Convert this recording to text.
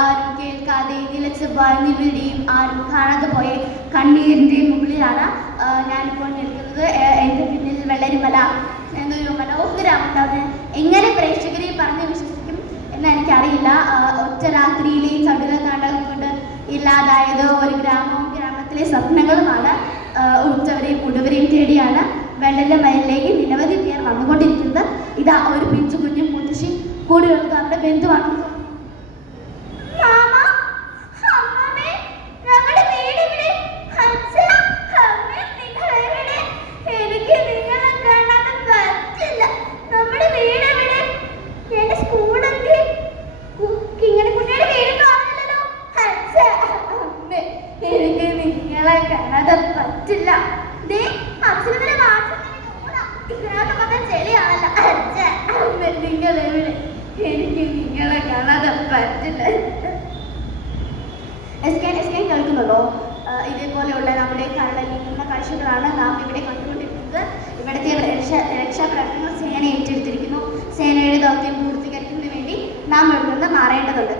ആരും കേൾക്കാതെ നിലച്ച് ഭയന്നിവിടെയും ആരും കാണാതെ പോയ കണ്ണീരിൻ്റെ മുകളിലാണ് ഞാനിപ്പോൾ നിൽക്കുന്നത്. എൻ്റെ പിന്നിൽ വെള്ളരിമല എന്നൊരു മനോഹരമുണ്ടാകുന്നത് എങ്ങനെ പ്രേക്ഷകരെ പറഞ്ഞ് വിശ്വസിക്കും എന്ന് എനിക്കറിയില്ല. ഒറ്റ രാത്രിയിലെ ചടുല നാടകം കൊണ്ട് ഇല്ലാതായത് ഒരു ഗ്രാമവും ഗ്രാമത്തിലെ സ്വപ്നങ്ങളുമാണ്. ഉച്ചവരെയും ഉടവരെയും തേടിയാണ് വെള്ളരിമലയിലേക്ക് നിരവധി പേർ വന്നുകൊണ്ടിരിക്കുന്നത്. ഇതാ ഒരു പിഞ്ചു കുഞ്ഞും മുത്തശ്ശി കൂടിയുള്ളത് അവരുടെ ബന്ധുവാണ്. കാണാതെ പറ്റില്ല. ചെളിയാണല്ലോ നിങ്ങളെവിടെ, എനിക്ക് നിങ്ങളെ കാണാതെ പറ്റില്ല. കേൾക്കുന്നുണ്ടോ? ഇതേപോലെയുള്ള നമ്മുടെ കടലിലുള്ള കാഴ്ചകളാണ് നാം ഇവിടെ കണ്ടുകൊണ്ടിരിക്കുന്നത്. ഇവിടുത്തെ രക്ഷാപ്രവർത്തനങ്ങൾ സേന ഏറ്റെടുത്തിരിക്കുന്നു. സേനയുടെ ദൗത്യം പൂർത്തീകരിക്കുന്നതിന് വേണ്ടി നാം ഇവിടെ നിന്ന് മാറേണ്ടതുണ്ട്.